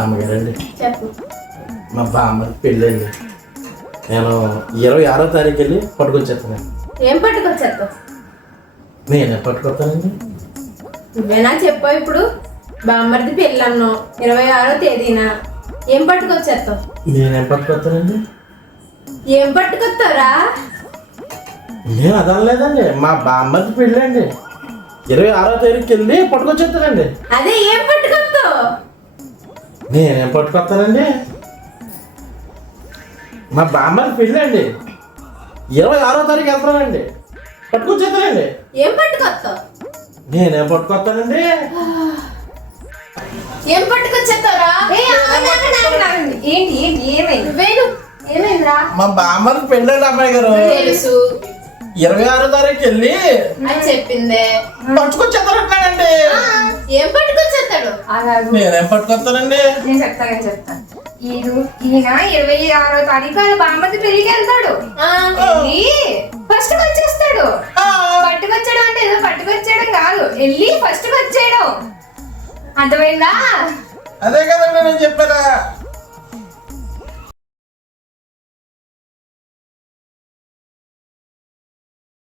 అమ్మగారండి, చెప్పు. మా బామ్మకి పెళ్ళండి. నేను 26వ తారీఖు వెళ్ళి పట్టుకొచ్చేస్తాను. ఏం పట్టుకొచ్చేస్తావు? నేనే పట్టుకొస్తానండి. నువ్వేనా చెప్పావు ఇప్పుడు? బామ్మర్ది పెళ్ళన్నావు 26వ తేదీన. ఏం పట్టుకొచ్చేస్తావు? నేనేం పట్టుకొస్తానండి? ఏం పట్టుకొస్తావురా? నేను అదనలేదండి, మా బామ్మకి పెళ్ళండి. 26వ తారీఖుకి వెళ్ళి పట్టుకొచ్చేస్తానండి. అదే ఏం పట్టుకొస్తావు? నేనేం పట్టుకొస్తానండి? మా బామ్మకి పెళ్ళండి. 26వ తారీఖు వెళ్తానండి, పట్టుకొచ్చేస్తానండి. ఏం పట్టుకొస్తావు? నేనేం పట్టుకొస్తానండి? ఏం పట్టుకొచ్చేస్తావురా? ఏంటి ఏంటి ఏమైంది? వేణు ఏమైందిరా? మా బామ్మకి పెళ్ళండి అమ్మాయి గారు. తెలుసు, 26వ తారీఖు వెళ్ళి అని చెప్పిందే. పట్టుకొచ్చేస్తానండి. ఏం పట్టుకొచ్చేస్తాడు? నేనేం పట్టుకొస్తానండి? నేను చెప్తాను. ఈయన 26వ తారీఖు వాళ్ళ బామ్మది పెళ్లికి వెళ్తాడు. ఫస్ట్ వచ్చేస్తాడు. పట్టుకొచ్చాడు అంటే ఏదో పట్టుకొచ్చేయడం కాదు, వెళ్ళి ఫస్ట్ వచ్చేయడం. అర్థమైందా? అదే కదండి నేను చెప్పారా.